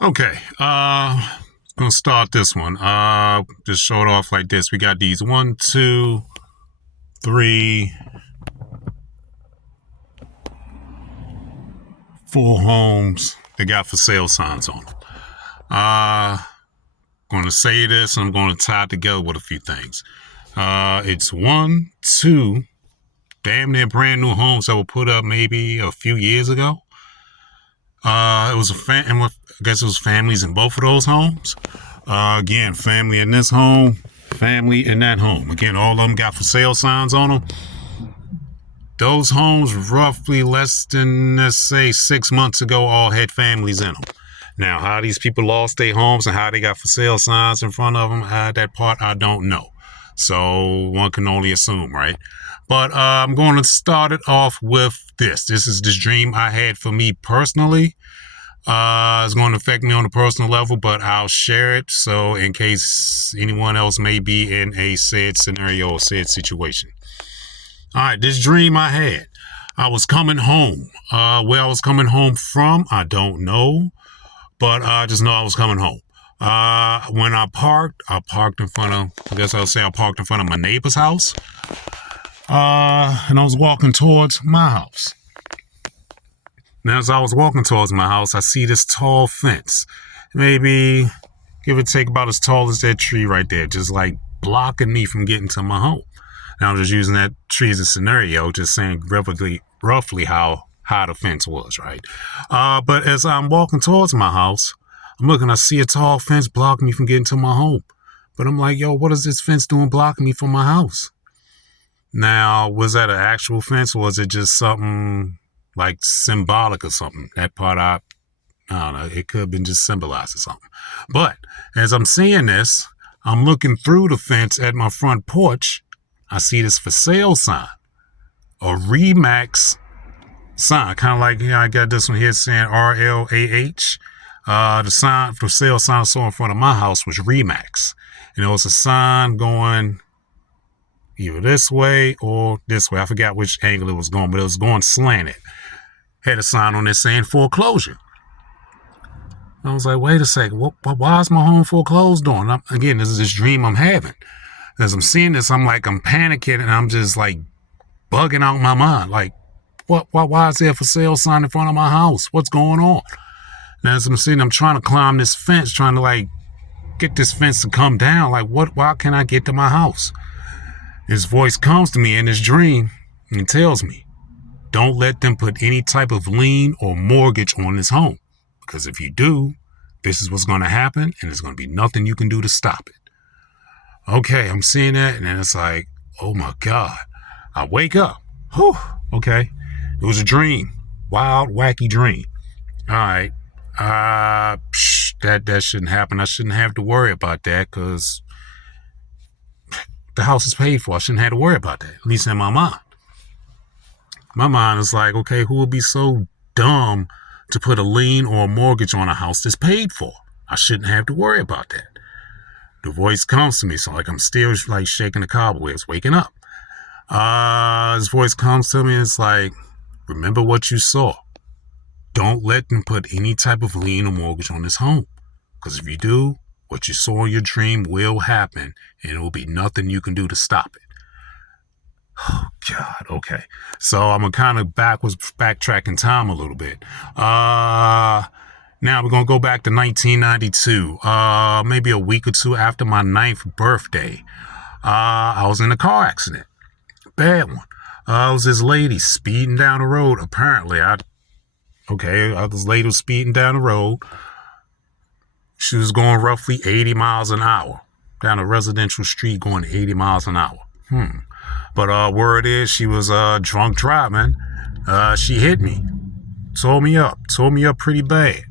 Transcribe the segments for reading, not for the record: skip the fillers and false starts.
Okay, gonna start this one. Just show it off like this. We got these one, two, three, four homes. They got for sale signs on them. Gonna say this, and I'm gonna tie it together with a few things. It's one, two, damn near brand new homes that were put up maybe a few years ago. It was I guess it was families in both of those homes. Again, family in this home, family in that home. Again, all of them got for sale signs on them. Those homes, roughly less than, let's say, 6 months ago, all had families in them. Now, how these people lost their homes and how they got for sale signs in front of them, that part I don't know. So one can only assume, right? But I'm going to start it off with this. This is this dream I had for me personally. It's going to affect me on a personal level, but I'll share it so in case anyone else may be in a said scenario or said situation. All right, this dream I had. I was coming home. Where I was coming home from, I don't know, but I just know I was coming home. When I parked in front of, I parked in front of my neighbor's house. And I was walking towards my house. Now, as I was walking towards my house, I see this tall fence. Maybe, give or take, about as tall as that tree right there, just like blocking me from getting to my home. Now, I'm just using that tree as a scenario, just saying roughly how high the fence was, right? But as I'm walking towards my house, I'm looking, I see a tall fence blocking me from getting to my home. But I'm like, yo, what is this fence doing blocking me from my house? Now, was that an actual fence or was it just something like symbolic or something? That part I don't know. It could have been just symbolized or something. But as I'm seeing this, I'm looking through the fence at my front porch. I see this for sale sign, a Remax sign, kind of like, I got this one here saying RLAH. The sign for sale sign I saw in front of my house was Remax. And it was a sign going either this way or this way. I forgot which angle it was going, but it was going slanted. Had a sign on there saying foreclosure. I was like, wait a second, why is my home foreclosed on? Again, this is this dream I'm having. As I'm seeing this, I'm panicking and I'm just like bugging out my mind. Like, why is there a for sale sign in front of my house? What's going on? And as I'm sitting, I'm trying to climb this fence, trying to like get this fence to come down. Like, why can't I get to my house? His voice comes to me in this dream and tells me, don't let them put any type of lien or mortgage on this home. Because if you do, this is what's going to happen and there's going to be nothing you can do to stop it. Okay, I'm seeing that and then it's like, oh my God. I wake up. Whew, okay. It was a dream. Wild, wacky dream. All right. That shouldn't happen. I shouldn't have to worry about that because the house is paid for. I shouldn't have to worry about that, at least in my mind. My mind is like, okay, who would be so dumb to put a lien or a mortgage on a house that's paid for? I shouldn't have to worry about that. The voice comes to me, so like I'm still like shaking the cobwebs, waking up. His voice comes to me and it's like, remember what you saw. Don't let them put any type of lien or mortgage on this home. Because if you do, what you saw in your dream will happen and it will be nothing you can do to stop it. Oh, God, okay. So I'm going to kind of backtrack in time a little bit. Now we're going to go back to 1992. Maybe a week or two after my 9th birthday. I was in a car accident. Bad one. I was this lady speeding down the road. Apparently, this lady was speeding down the road. She was going roughly 80 miles an hour down a residential street going 80 miles an hour. But word is she was drunk driving. She hit me. Tore me up pretty bad.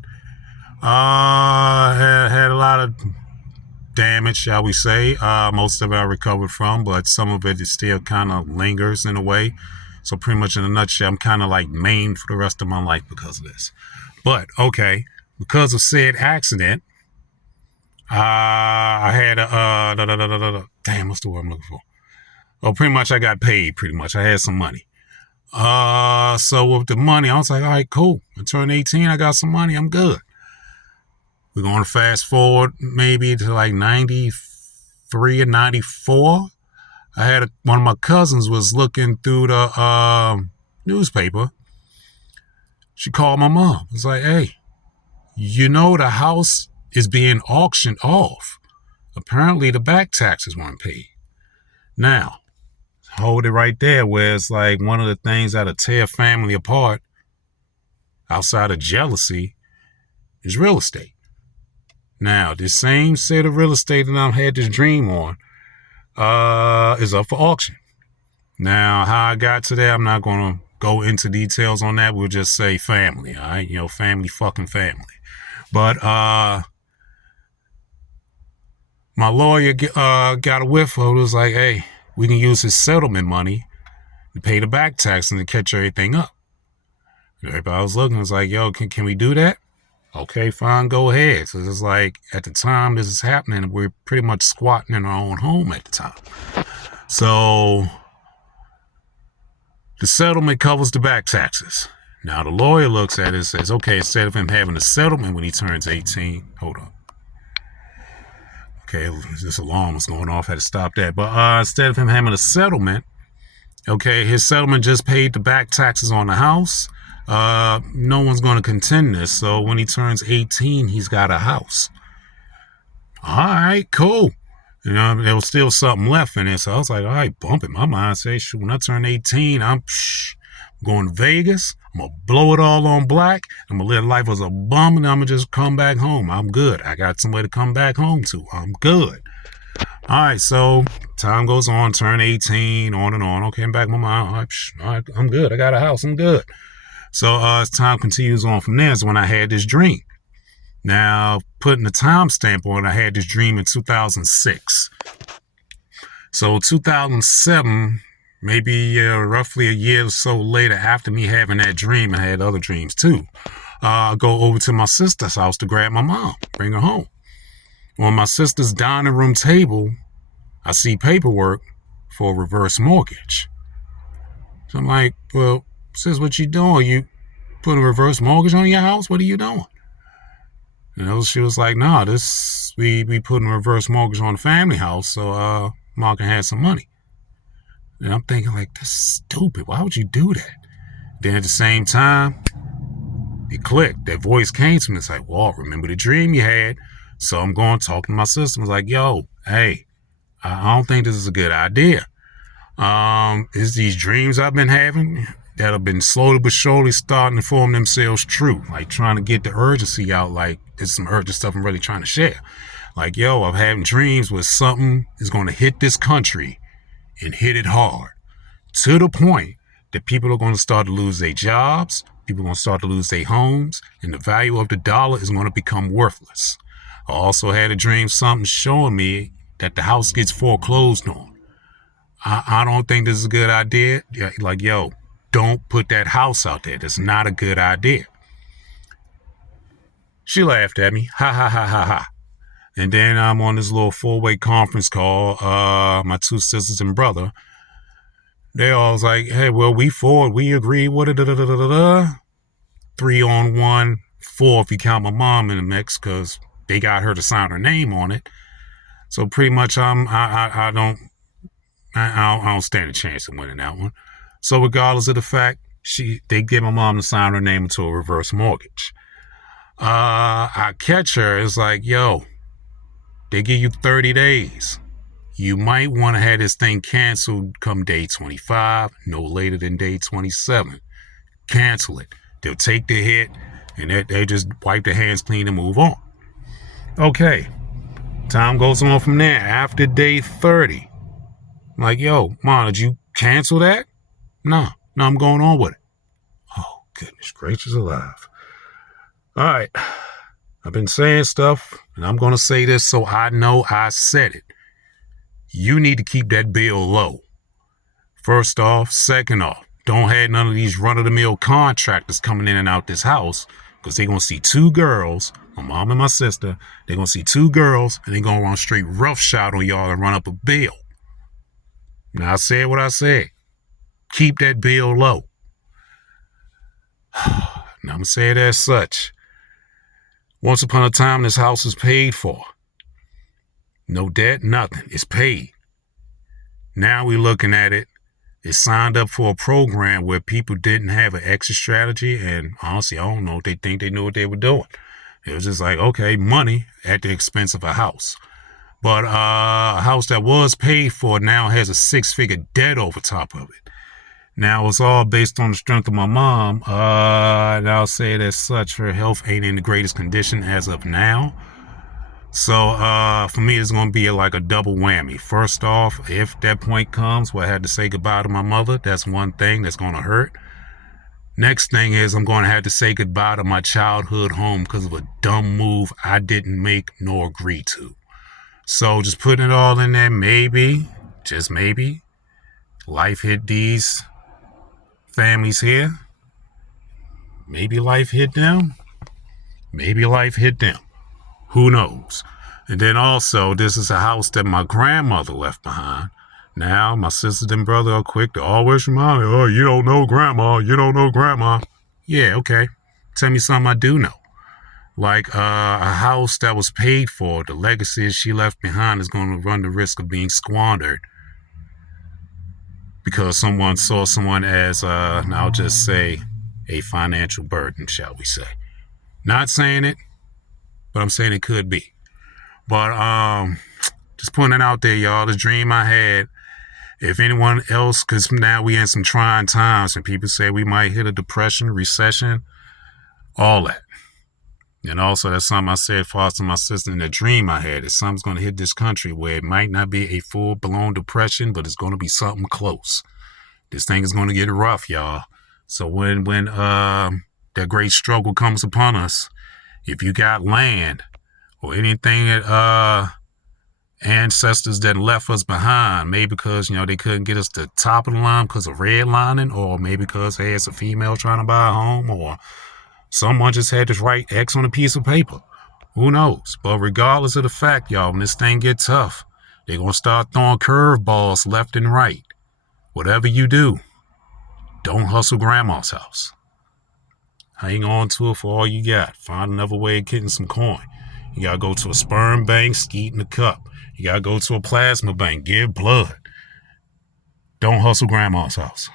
Had a lot of damage, shall we say. Most of it I recovered from, but some of it is still kind of lingers in a way. So pretty much in a nutshell, I'm kind of like maimed for the rest of my life because of this. But okay, because of said accident, I had damn, what's the word I'm looking for? Oh, pretty much I got paid, pretty much. I had some money. So with the money, I was like, all right, cool. I turned 18, I got some money, I'm good. We're going to fast forward maybe to like 93 or 94. I had one of my cousins was looking through the newspaper. She called my mom. It's like, hey, the house is being auctioned off. Apparently the back taxes weren't paid. Now, hold it right there, where it's like one of the things that'll tear a family apart outside of jealousy is real estate. Now, this same set of real estate that I've had this dream on is up for auction. Now, how I got to that, I'm not going to go into details on that. We'll just say family, all right? Family fucking family. But my lawyer got a whiff of it. It was like, hey, we can use his settlement money to pay the back tax and to catch everything up. Everybody was looking, was like, yo, can we do that? Okay, fine, go ahead. So it's like, at the time this is happening, we're pretty much squatting in our own home at the time. So the settlement covers the back taxes. Now the lawyer looks at it and says, okay, instead of him having a settlement when he turns 18, hold on. Okay, this alarm was going off, had to stop that. But instead of him having a settlement, okay, his settlement just paid the back taxes on the house. No one's going to contend this. So when he turns 18, he's got a house. All right, cool. There was still something left in it. So I was like, all right, bump it. My mind says, shoot, when I turn 18, I'm going to Vegas. I'm going to blow it all on black. I'm going to live life as a bum, and I'm going to just come back home. I'm good. I got somewhere to come back home to. I'm good. All right, so time goes on, turn 18, on and on. Okay, I'm back in my mind. All right, I'm good. I got a house. I'm good. So as time continues on from there is when I had this dream. Now, putting the timestamp on it, I had this dream in 2006. So 2007, maybe roughly a year or so later after me having that dream, I had other dreams too. I go over to my sister's house to grab my mom, bring her home. On my sister's dining room table, I see paperwork for a reverse mortgage. So I'm like, well, sis, what you doing? You put a reverse mortgage on your house? What are you doing? She was like, nah, we put a reverse mortgage on the family house so Mom can have some money. And I'm thinking, like, that's stupid. Why would you do that? Then at the same time, it clicked. That voice came to me. It's like, Walt, remember the dream you had? So I'm going to talk to my sister. I was like, yo, hey, I don't think this is a good idea. It's these dreams I've been having that have been slowly but surely starting to form themselves true. Like trying to get the urgency out. Like it's some urgent stuff I'm really trying to share. Like, yo, I'm having dreams where something is going to hit this country and hit it hard to the point that people are going to start to lose their jobs. People are going to start to lose their homes, and the value of the dollar is going to become worthless. I also had a dream, something showing me that the house gets foreclosed on. I don't think this is a good idea. Like, yo, don't put that house out there. That's not a good idea. She laughed at me. Ha, ha, ha, ha, ha. And then I'm on this little 4-way conference call. My 2 sisters and brother. They all was like, hey, well, we agree. What? 3 on 1, 4 if you count my mom in the mix, because they got her to sign her name on it. So pretty much, I don't stand a chance of winning that one. So regardless of the fact, they get my mom to sign her name into a reverse mortgage. I catch her. It's like, yo, they give you 30 days. You might want to have this thing canceled come day 25, no later than day 27. Cancel it. They'll take the hit, and they just wipe their hands clean and move on. Okay. Time goes on from there. After day 30, I'm like, yo, Mom, did you cancel that? No, I'm going on with it. Oh, goodness gracious alive. All right. I've been saying stuff, and I'm going to say this so I know I said it. You need to keep that bill low. First off. Second off, don't have none of these run-of-the-mill contractors coming in and out this house, because they're going to see 2 girls, my mom and my sister. They're going to see 2 girls, and they're going to run straight roughshod on y'all and run up a bill. Now, I said what I said. Keep that bill low. Now, I'm going to say it as such. Once upon a time, this house was paid for. No debt, nothing. It's paid. Now we're looking at it. It's signed up for a program where people didn't have an exit strategy, and honestly, I don't know if they think they knew what they were doing. It was just like, okay, money at the expense of a house. But a house that was paid for now has a 6-figure debt over top of it. Now, it's all based on the strength of my mom, and I'll say it as such, her health ain't in the greatest condition as of now. So for me, it's going to be like a double whammy. First off, if that point comes where I had to say goodbye to my mother, that's one thing that's going to hurt. Next thing is I'm going to have to say goodbye to my childhood home because of a dumb move I didn't make nor agree to. So just putting it all in there, maybe, just maybe, life hit these families here. Maybe life hit them. Maybe life hit them. Who knows? And then also, this is a house that my grandmother left behind. Now, my sisters and brother are quick to always remind me, oh, you don't know grandma, you don't know grandma. Yeah, okay. Tell me something I do know. Like a house that was paid for, the legacy she left behind is going to run the risk of being squandered because someone saw someone as, and I'll just say, a financial burden, shall we say. Not saying it, but I'm saying it could be. But just putting it out there, y'all. The dream I had. If anyone else, because now we in some trying times, and people say we might hit a depression, recession, all that. And also, that's something I said for us and my sister in the dream I had. Is something's going to hit this country where it might not be a full-blown depression, but it's going to be something close. This thing is going to get rough, y'all. So when that great struggle comes upon us, if you got land or anything that ancestors that left us behind, maybe because they couldn't get us to top of the line because of redlining, or maybe because hey, it's a female trying to buy a home, or someone just had to write X on a piece of paper. Who knows? But regardless of the fact, y'all, when this thing gets tough, they're gonna start throwing curveballs left and right. Whatever you do, don't hustle grandma's house. Hang on to it for all you got. Find another way of getting some coin. You gotta go to a sperm bank, skeet in the cup. You gotta go to a plasma bank, give blood. Don't hustle grandma's house.